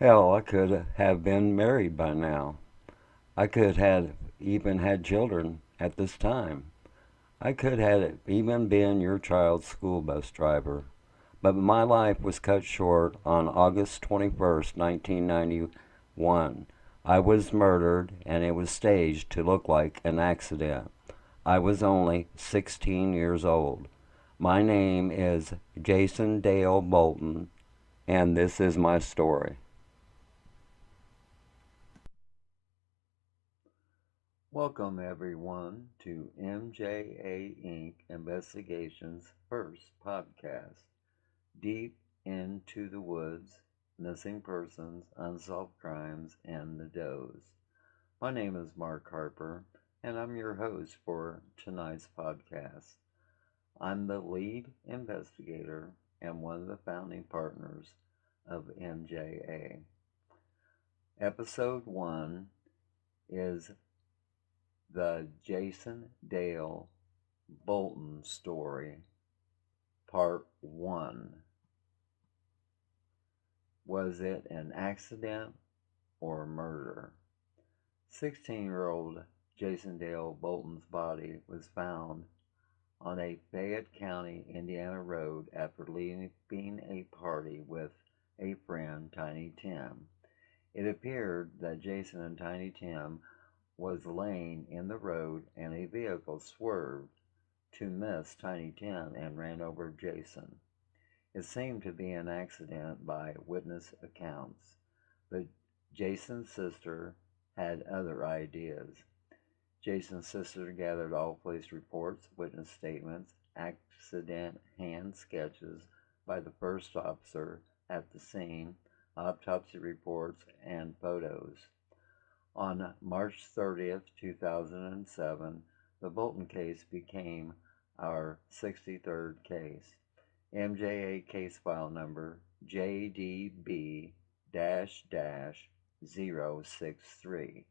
Hell, I could have been married by now. I could have even had children at this time. I could have even been your child's school bus driver. But my life was cut short on August 21st, 1991. I was murdered, and it was staged to look like an accident. I was only 16 years old. My name is Jason Dale Bolton, and this is my story. Welcome, everyone, to MJA Inc. Investigation's first podcast, Deep into the Woods, Missing Persons, Unsolved Crimes, and the Does. My name is Mark Harper, and I'm your host for tonight's podcast. I'm the lead investigator and one of the founding partners of MJA. Episode 1 is the Jason Dale Bolton story, part 1. Was it an accident or murder? 16-year-old Jason Dale Bolton's body was found on a Fayette County, Indiana road after leaving a party with a friend, Tiny Tim. It appeared that Jason and Tiny Tim was laying in the road and a vehicle swerved to miss Tiny Tim and ran over Jason. It seemed to be an accident by witness accounts, but Jason's sister had other ideas. Jason's sister gathered all police reports, witness statements, accident hand sketches by the first officer at the scene, autopsy reports, and photos. On March 30th, 2007, the Bolton case became our 63rd case. MJA case file number JDB-063.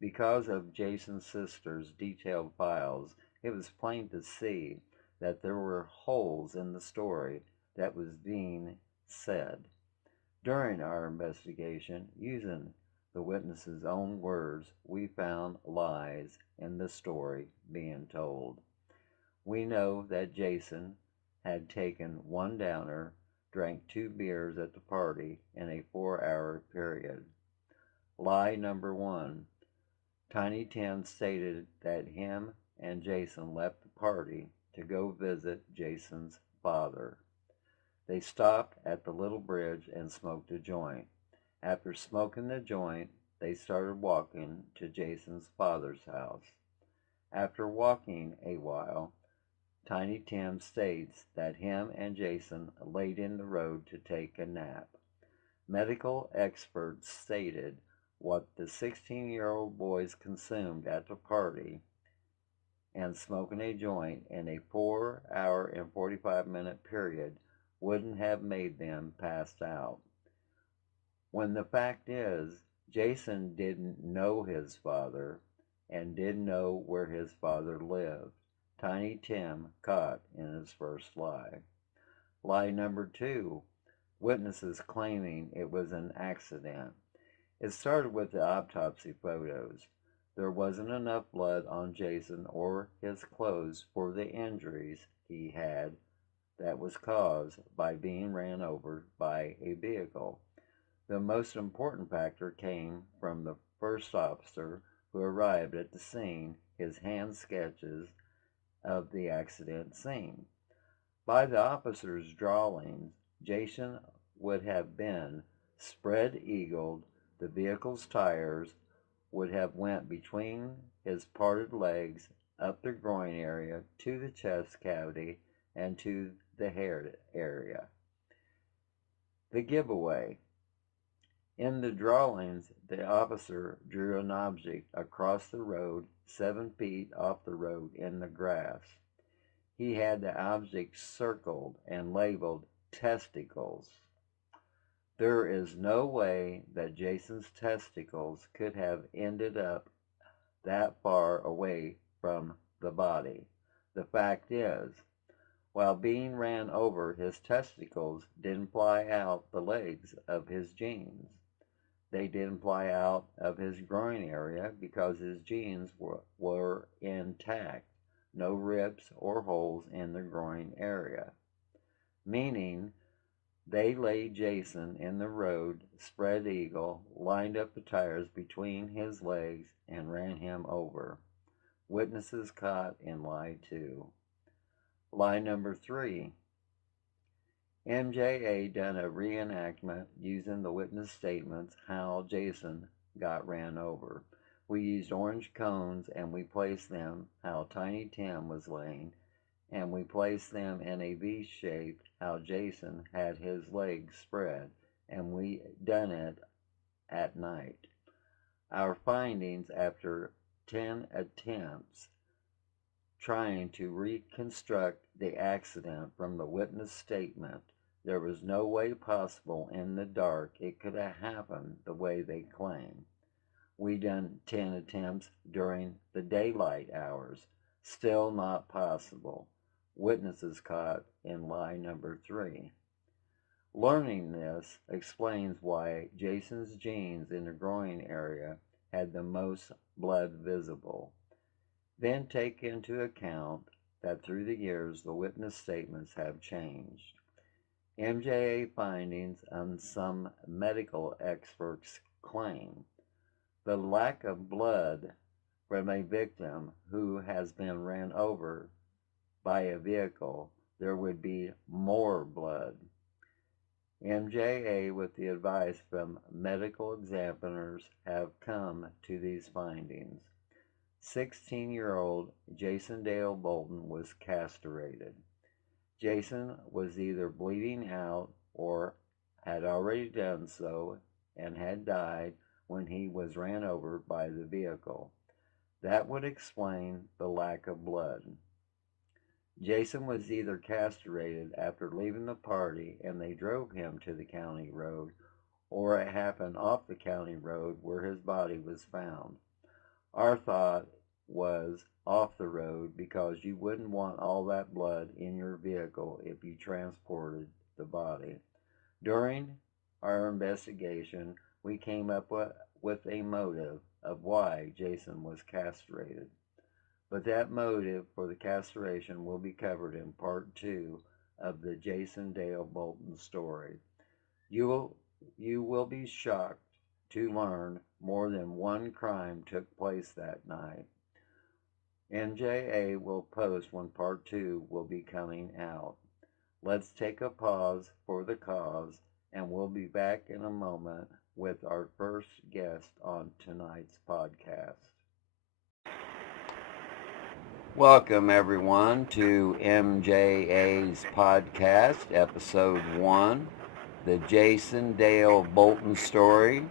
Because of Jason's sister's detailed files, it was plain to see that there were holes in the story that was being said. During our investigation, using the witness's own words, we found lies in the story being told. We know that Jason had taken one downer, drank 2 beers at the party in a 4-hour period. Lie number 1. Tiny Tim stated that him and Jason left the party to go visit Jason's father. They stopped at the little bridge and smoked a joint. After smoking the joint, they started walking to Jason's father's house. After walking a while, Tiny Tim states that him and Jason laid in the road to take a nap. Medical experts stated what the 16-year-old boys consumed at the party and smoking a joint in a 4-hour and 45-minute period wouldn't have made them pass out. When the fact is, Jason didn't know his father and didn't know where his father lived. Tiny Tim caught in his first lie. Lie number 2. Witnesses claiming it was an accident. It started with the autopsy photos. There wasn't enough blood on Jason or his clothes for the injuries he had that was caused by being ran over by a vehicle. The most important factor came from the first officer who arrived at the scene, his hand sketches of the accident scene. By the officer's drawings, Jason would have been spread-eagled. The vehicle's tires would have went between his parted legs, up the groin area, to the chest cavity, and to the hair area. The giveaway. In the drawings, the officer drew an object across the road 7 feet off the road in the grass. He had the object circled and labeled testicles. There is no way that Jason's testicles could have ended up that far away from the body. The fact is, while being ran over, his testicles didn't fly out the legs of his jeans. They didn't fly out of his groin area because his genes were intact, no rips or holes in the groin area, meaning they laid Jason in the road, spread eagle, lined up the tires between his legs, and ran him over. Witnesses caught in lie 2. Lie number 3. MJA done a reenactment using the witness statements how Jason got ran over. We used orange cones and we placed them how Tiny Tim was laying, and we placed them in a V shape how Jason had his legs spread, and we done it at night. Our findings after 10 attempts trying to reconstruct the accident from the witness statement, there was no way possible in the dark it could have happened the way they claim. We done 10 attempts during the daylight hours. Still not possible. Witnesses caught in lie number 3. Learning this explains why Jason's genes in the groin area had the most blood visible. Then take into account that through the years the witness statements have changed. MJA findings and some medical experts claim the lack of blood from a victim who has been ran over by a vehicle, there would be more blood. MJA, with the advice from medical examiners, have come to these findings. 16-year-old Jason Dale Bolton was castrated. Jason was either bleeding out or had already done so and had died when he was ran over by the vehicle. That would explain the lack of blood. Jason was either castrated after leaving the party and they drove him to the county road, or it happened off the county road where his body was found. Our thought was off the road because you wouldn't want all that blood in your vehicle if you transported the body. During our investigation, we came up with a motive of why Jason was castrated. But that motive for the castration will be covered in part 2 of the Jason Dale Bolton story. You will be shocked to learn more than one crime took place that night. MJA will post when part 2 will be coming out. Let's take a pause for the cause, and we'll be back in a moment with our first guest on tonight's podcast. Welcome everyone to MJA's podcast, episode 1, the Jason Dale Bolton story.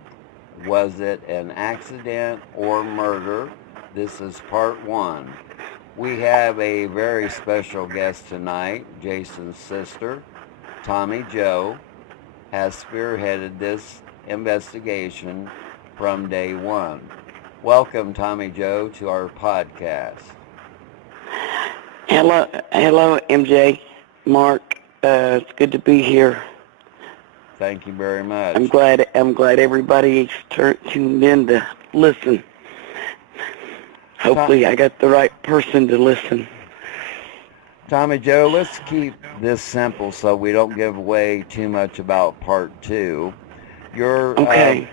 Was it an accident or murder? This is part 1. We have a very special guest tonight. Jason's sister, Tommy Jo, has spearheaded this investigation from day 1. Welcome, Tommy Jo, to our podcast. Hello, MJ, Mark. It's good to be here. Thank you very much. I'm glad everybody's tuned in to listen. Hopefully, I got the right person to listen. Tommy Jo, let's keep this simple so we don't give away too much about part 2. Okay.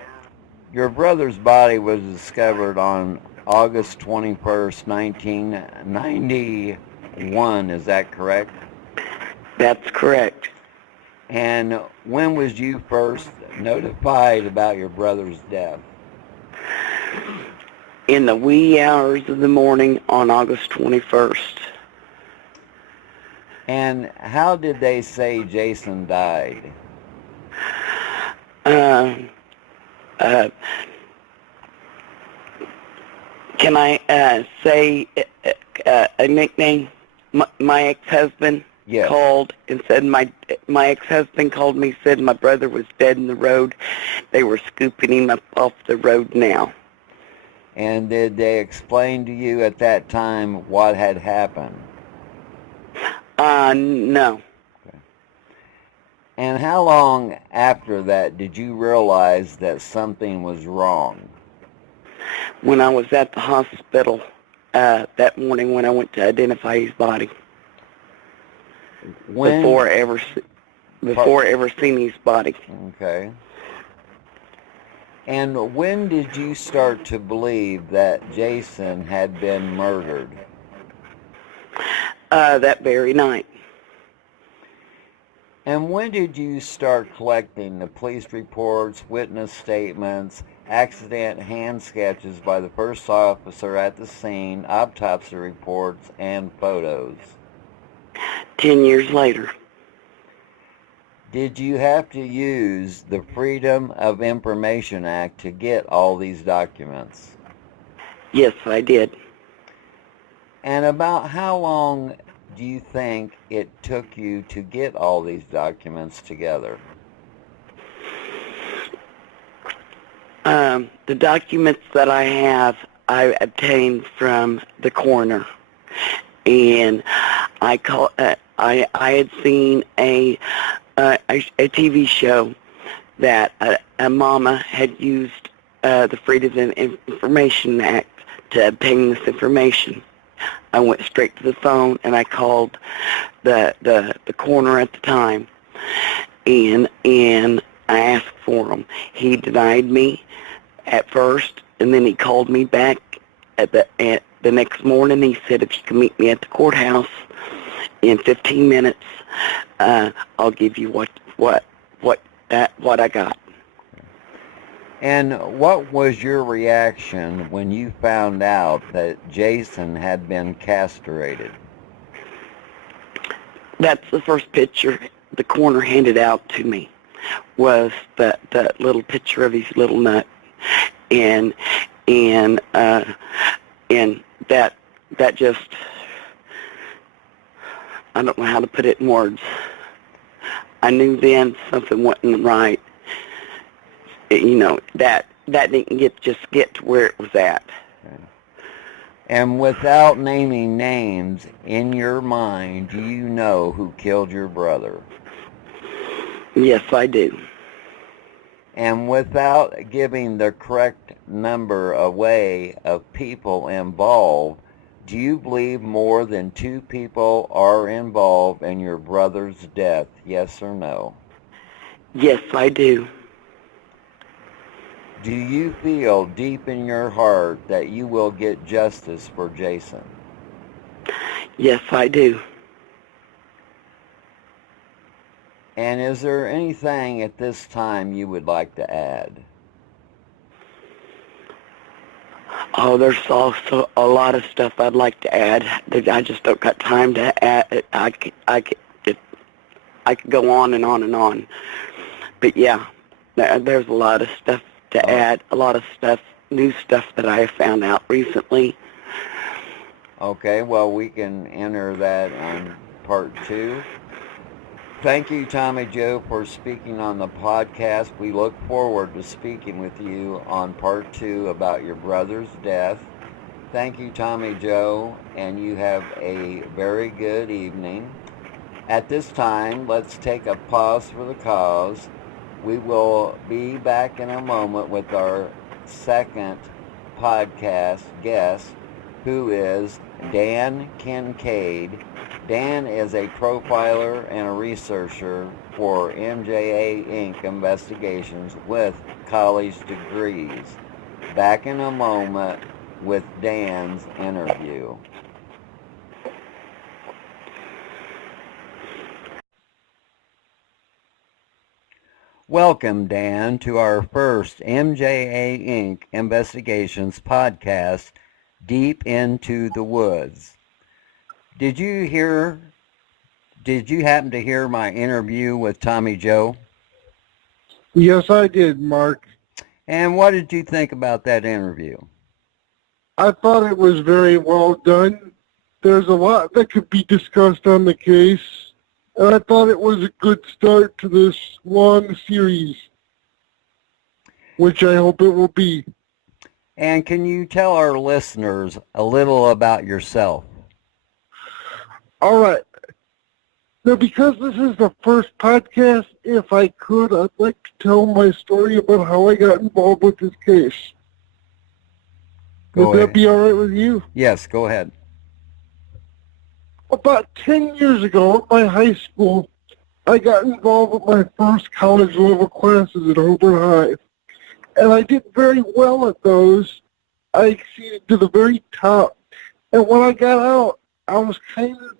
Your brother's body was discovered on August 21st, 1991. Is that correct? That's correct. And when was you first notified about your brother's death? In the wee hours of the morning on August 21st. And how did they say Jason died? Can I say a nickname? My ex-husband called and said my ex-husband called me, said my brother was dead in the road. They were scooping him up off the road now. And did they explain to you at that time what had happened? No. Okay. And how long after that did you realize that something was wrong? When I was at the hospital that morning when I went to identify his body. Before I ever seen his body. Okay. And when did you start to believe that Jason had been murdered? That very night. And when did you start collecting the police reports, witness statements, accident hand sketches by the first officer at the scene, autopsy reports, and photos? 10 years later. Did you have to use the Freedom of Information Act to get all these documents? Yes, I did. And about how long do you think it took you to get all these documents together? The documents that I have, I obtained from the coroner, and I had seen a TV show that a mama had used the Freedom of Information Act to obtain this information. I went straight to the phone and I called the coroner at the time, and I asked for him. He denied me at first, and then he called me back at the next morning. He said, if you can meet me at the courthouse in 15 minutes, I'll give you what I got. And what was your reaction when you found out that Jason had been castrated? That's the first picture the coroner handed out to me, was that little picture of his little nut, and that just, I don't know how to put it in words. I knew then something wasn't right. You know, that didn't get to where it was at. Okay. And without naming names, in your mind, do you know who killed your brother? Yes, I do. And without giving the correct number away of people involved, do you believe more than 2 people are involved in your brother's death, yes or no? Yes, I do. Do you feel deep in your heart that you will get justice for Jason? Yes, I do. And is there anything at this time you would like to add? Oh, there's also a lot of stuff I'd like to add. I just don't got time to add. I could go on and on and on. But yeah, there's a lot of stuff to add, a lot of stuff, new stuff that I have found out recently. Okay, well, we can enter that on part 2. Thank you, Tommy Joe, for speaking on the podcast. We look forward to speaking with you on part 2 about your brother's death. Thank you, Tommy Joe, and you have a very good evening. At this time, let's take a pause for the cause. We will be back in a moment with our second podcast guest, who is Dan Kincaid. Dan is a profiler and a researcher for MJA Inc. Investigations with college degrees. Back in a moment with Dan's interview. Welcome, Dan, to our first MJA Inc. Investigations podcast, Deep into the Woods. Did you happen to hear my interview with Tommy Joe? Yes, I did, Mark. And what did you think about that interview? I thought it was very well done. There's a lot that could be discussed on the case, and I thought it was a good start to this long series, which I hope it will be. And can you tell our listeners a little about yourself? All right. Now, because this is the first podcast, if I could, I'd like to tell my story about how I got involved with this case. Would that be all right with you? Yes, go ahead. About 10 years ago at my high school, I got involved with my first college-level classes at Hobart High. And I did very well at those. I exceeded to the very top. And when I got out, I was kind of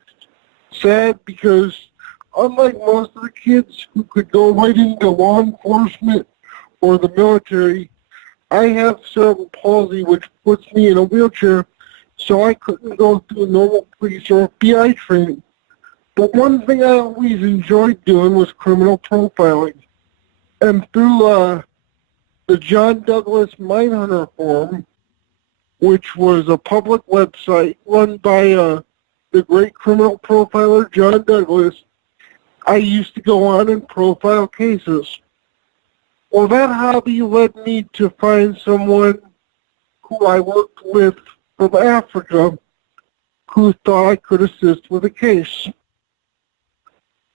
sad because unlike most of the kids who could go right into law enforcement or the military, I have cerebral palsy, which puts me in a wheelchair, so I couldn't go through normal police or FBI training. But one thing I always enjoyed doing was criminal profiling. And through the John Douglas Mindhunter Forum, which was a public website run by the great criminal profiler John Douglas, I used to go on and profile cases. Well, that hobby led me to find someone who I worked with from Africa who thought I could assist with a case.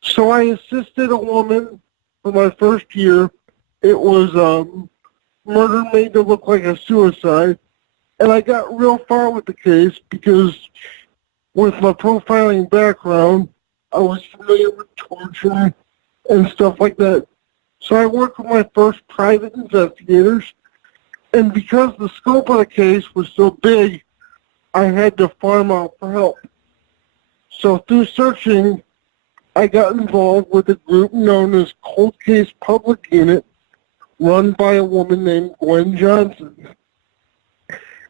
So I assisted a woman for my first year. It was murder made to look like a suicide. And I got real far with the case because with my profiling background, I was familiar with torture and stuff like that. So I worked with my first private investigators, and because the scope of the case was so big, I had to farm out for help. So through searching, I got involved with a group known as Cold Case Public Unit, run by a woman named Gwen Johnson.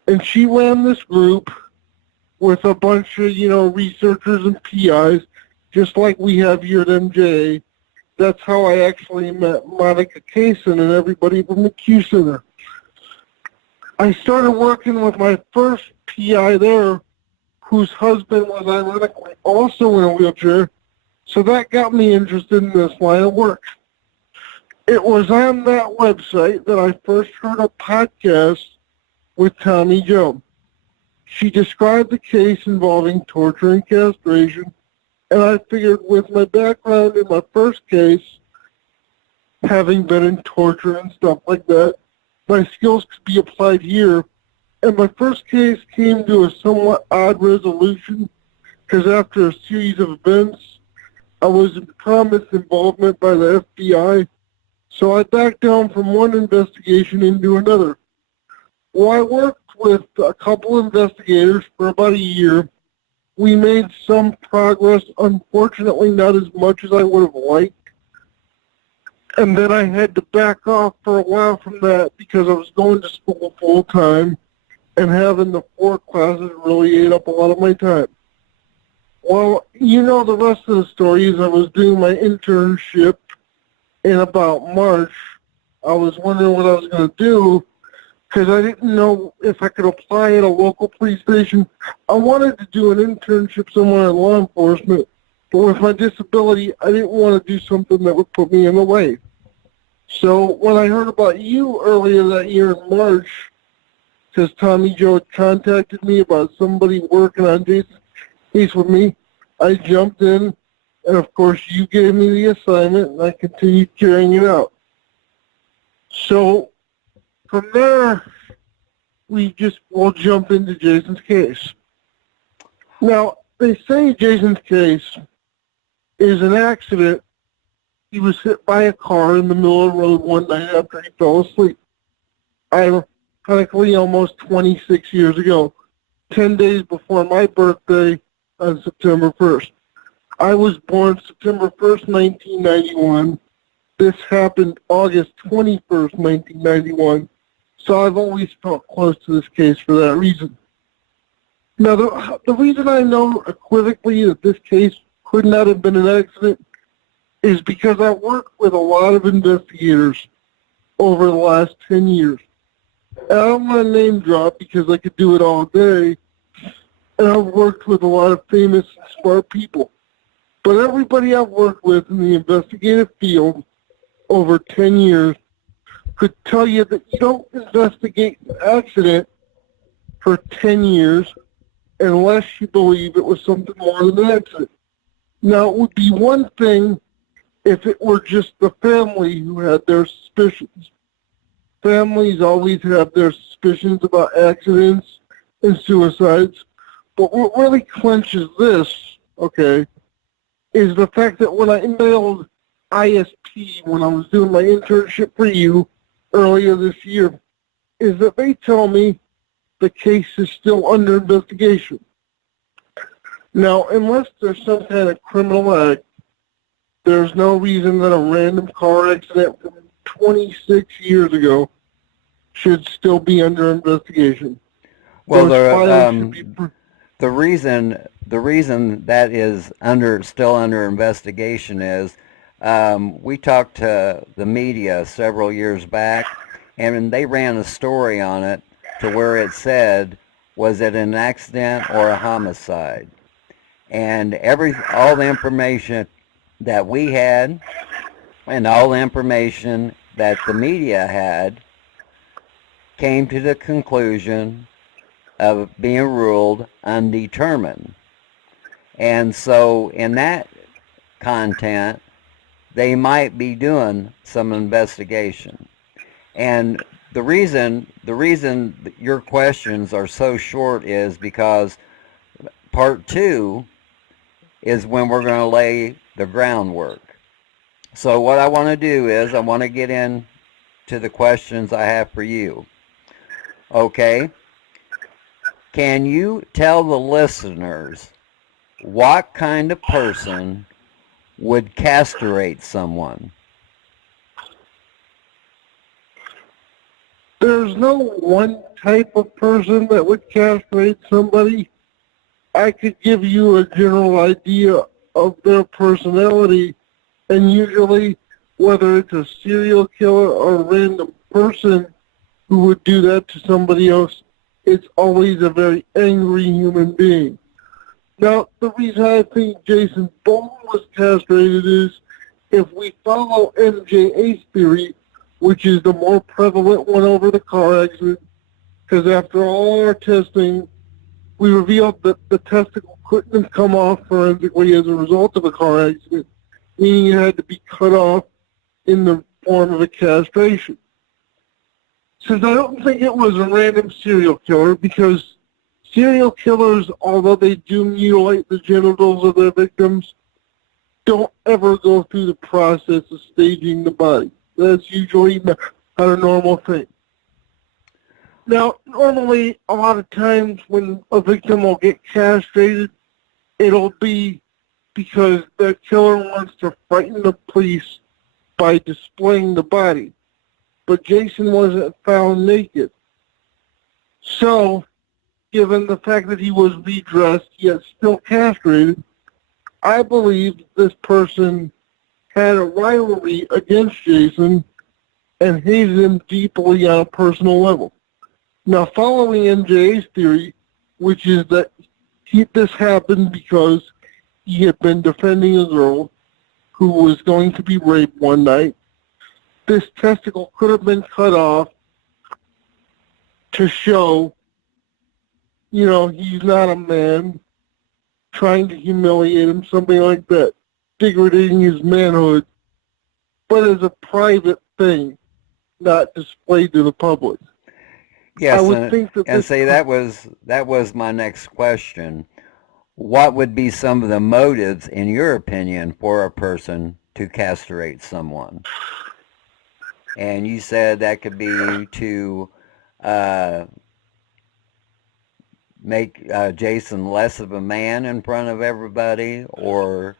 And she ran this group with a bunch of, researchers and PIs, just like we have here at MJ. That's how I actually met Monica Kaysen and everybody from the Q Center. I started working with my first PI there, whose husband was ironically also in a wheelchair, so that got me interested in this line of work. It was on that website that I first heard a podcast with Tommy Joe. She described the case involving torture and castration, and I figured with my background in my first case, having been in torture and stuff like that, my skills could be applied here. And my first case came to a somewhat odd resolution because after a series of events, I was promised involvement by the FBI, so I backed down from one investigation into another. Well, I worked with a couple investigators for about a year. We made some progress, unfortunately not as much as I would have liked. And then I had to back off for a while from that because I was going to school full time and having the 4 classes really ate up a lot of my time. Well, the rest of the story is I was doing my internship in about March. I was wondering what I was going to do because I didn't know if I could apply at a local police station. I wanted to do an internship somewhere in law enforcement, but with my disability, I didn't want to do something that would put me in the way. So when I heard about you earlier that year in March, because Tommy Joe had contacted me about somebody working on Jason's case with me, I jumped in, and of course you gave me the assignment, and I continued carrying it out. So from there, we'll jump into Jason's case. Now, they say Jason's case is an accident. He was hit by a car in the middle of the road one night after he fell asleep. Ironically, almost 26 years ago, 10 days before my birthday on September 1st. I was born September 1st, 1991. This happened August 21st, 1991. So I've always felt close to this case for that reason. Now, the reason I know equivocally that this case could not have been an accident is because I worked with a lot of investigators over the last 10 years. And I don't want to name drop because I could do it all day. And I've worked with a lot of famous and smart people. But everybody I've worked with in the investigative field over 10 years could tell you that you don't investigate an accident for 10 years unless you believe it was something more than an accident. Now, it would be one thing if it were just the family who had their suspicions. Families always have their suspicions about accidents and suicides. But what really clinches this, okay, is the fact that when I emailed ISP, when I was doing my internship for you earlier this year, is that they tell me the case is still under investigation. Now, unless there's some kind of criminal act, there's no reason that a random car accident from 26 years ago should still be under investigation. Well, the reason that is still under investigation is we talked to the media several years back, and they ran a story on it to where it said, was it an accident or a homicide? And all the information that we had and all the information that the media had came to the conclusion of being ruled undetermined. And so in that content, they might be doing some investigation. And the reason your questions are so short is because part 2 is when we're going to lay the groundwork. So what I want to do is I want to get into the questions I have for you. Okay? Can you tell the listeners what kind of person would castrate someone? There's no one type of person that would castrate somebody. I could give you a general idea of their personality, and usually, whether it's a serial killer or a random person who would do that to somebody else, it's always a very angry human being. Now, the reason I think Jason Bolton was castrated is if we follow MJA's theory, which is the more prevalent one over the car accident, because after all our testing, we revealed that the testicle couldn't have come off forensically as a result of a car accident, meaning it had to be cut off in the form of a castration. Since I don't think it was a random serial killer, because serial killers, although they do mutilate the genitals of their victims, don't ever go through the process of staging the body. That's usually not a normal thing. Now, normally, a lot of times when a victim will get castrated, it'll be because the killer wants to frighten the police by displaying the body. But Jason wasn't found naked. So, given the fact that he was redressed yet still castrated, I believe this person had a rivalry against Jason and hated him deeply on a personal level. Now, following MJA's theory, which is that this happened because he had been defending a girl who was going to be raped one night, this testicle could have been cut off to show, he's not a man, trying to humiliate him, something like that, degrading his manhood, but as a private thing, not displayed to the public. Yes, that was my next question. What would be some of the motives, in your opinion, for a person to castrate someone? And you said that could be to make Jason less of a man in front of everybody, or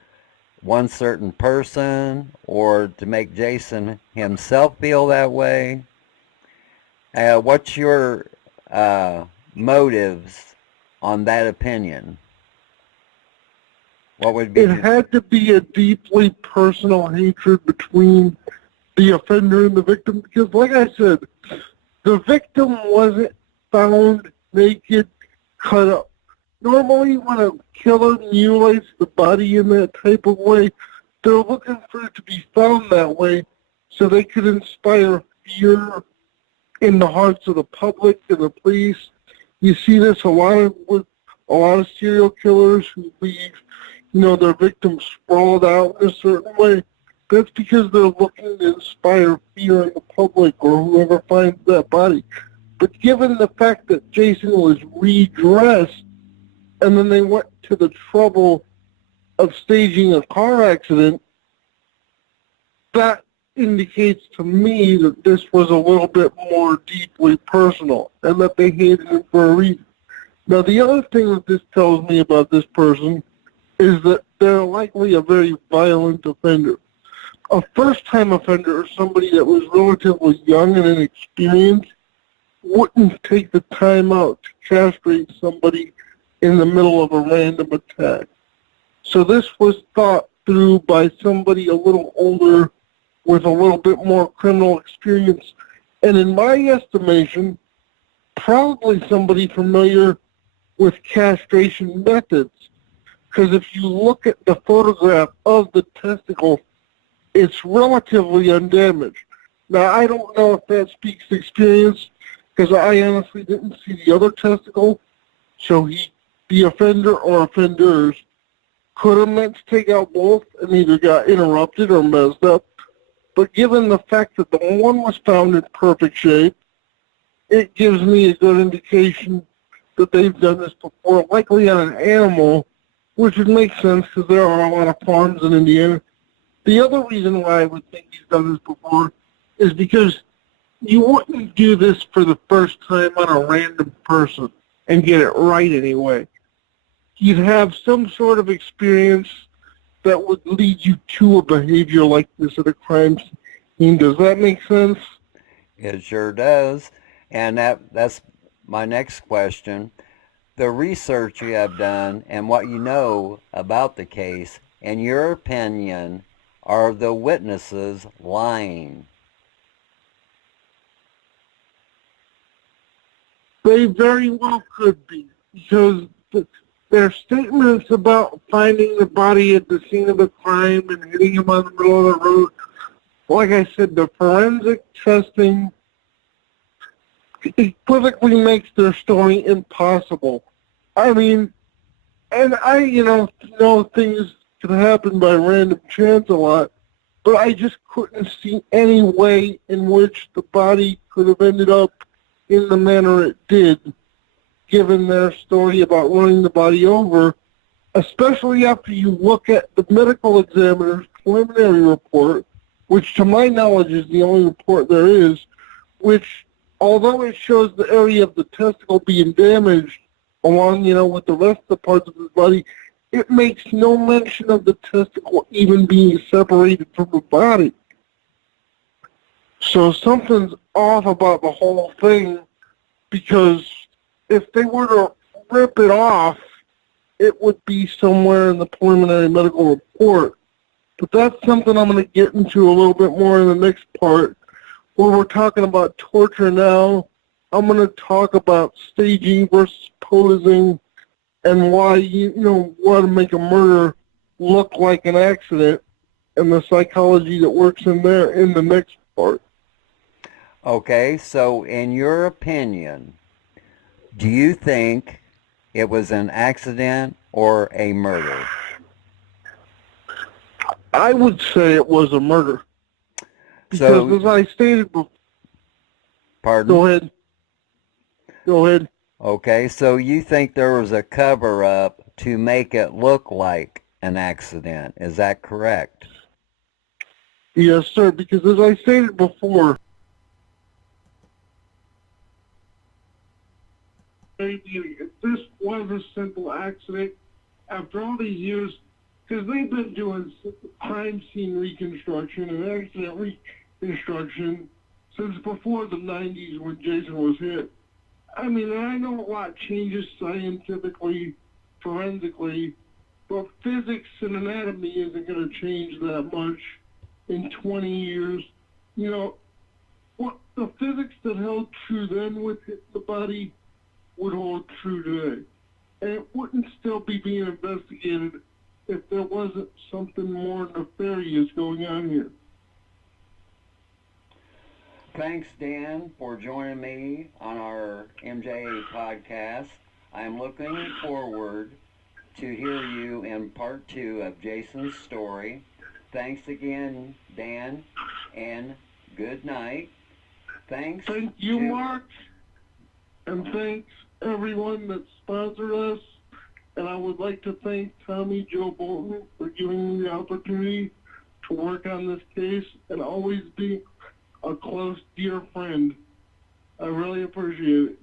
one certain person, or to make Jason himself feel that way. What's your motives on that opinion? What would be? It had to be a deeply personal hatred between the offender and the victim, because, like I said, the victim wasn't found naked, cut up. Normally, when a killer mutilates the body in that type of way, they're looking for it to be found that way so they could inspire fear in the hearts of the public and the police. You see this with a lot of serial killers who leave, their victim sprawled out in a certain way. That's because they're looking to inspire fear in the public or whoever finds that body. But given the fact that Jason was redressed and then they went to the trouble of staging a car accident, that indicates to me that this was a little bit more deeply personal and that they hated him for a reason. Now, the other thing that this tells me about this person is that they're likely a very violent offender. A first-time offender, or somebody that was relatively young and inexperienced, wouldn't take the time out to castrate somebody in the middle of a random attack. So this was thought through by somebody a little older with a little bit more criminal experience. And in my estimation, probably somebody familiar with castration methods. Because if you look at the photograph of the testicle, it's relatively undamaged. Now, I don't know if that speaks to experience, because I honestly didn't see the other testicle. So the offender or offenders could have meant to take out both and either got interrupted or messed up. But given the fact that the one was found in perfect shape, it gives me a good indication that they've done this before, likely on an animal, which would make sense because there are a lot of farms in Indiana. The other reason why I would think he's done this before is because you wouldn't do this for the first time on a random person and get it right anyway. You'd have some sort of experience that would lead you to a behavior like this at a crime scene. Does that make sense? It sure does. And that's my next question. The research you have done and what you know about the case, in your opinion, are the witnesses lying? They very well could be, because their statements about finding the body at the scene of the crime and hitting him on the middle of the road, like I said, the forensic testing equivocally makes their story impossible. I mean, and I, know things can happen by random chance a lot, but I just couldn't see any way in which the body could have ended up in the manner it did, given their story about running the body over, especially after you look at the medical examiner's preliminary report, which to my knowledge is the only report there is, which, although it shows the area of the testicle being damaged along, with the rest of the parts of his body, it makes no mention of the testicle even being separated from the body. So something's off about the whole thing, because if they were to rip it off, it would be somewhere in the preliminary medical report. But that's something I'm going to get into a little bit more in the next part, where we're talking about torture now. I'm going to talk about staging versus posing and why, want to make a murder look like an accident, and the psychology that works in there in the next part. Okay, so in your opinion, do you think it was an accident or a murder? I would say it was a murder. Because as I stated before... Pardon? Go ahead. Okay, so you think there was a cover-up to make it look like an accident. Is that correct? Yes, sir, because as I stated before, if this was a simple accident, after all these years, because they've been doing crime scene reconstruction and accident reconstruction since before the 90s when Jason was hit. I mean, I know a lot changes scientifically, forensically, but physics and anatomy isn't going to change that much in 20 years. What the physics that held true then with the body would hold true today. And it wouldn't still be being investigated if there wasn't something more nefarious going on here. Thanks, Dan, for joining me on our MJA podcast. I'm looking forward to hear you in part 2 of Jason's story. Thanks again, Dan, and good night. Thank you, Mark, and thanks everyone that sponsored us. And I would like to thank Tommy Joe Bolton for giving me the opportunity to work on this case and always be a close, dear friend. I really appreciate it.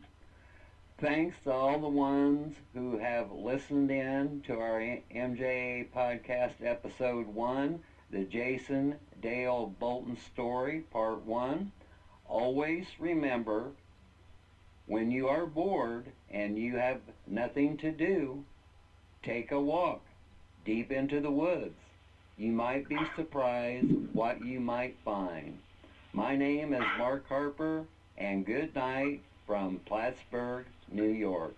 Thanks to all the ones who have listened in to our MJA podcast episode 1, the Jason Dale Bolton story, part 1. Always remember, when you are bored and you have nothing to do, take a walk deep into the woods. You might be surprised what you might find. My name is Mark Harper, and good night from Plattsburgh, New York.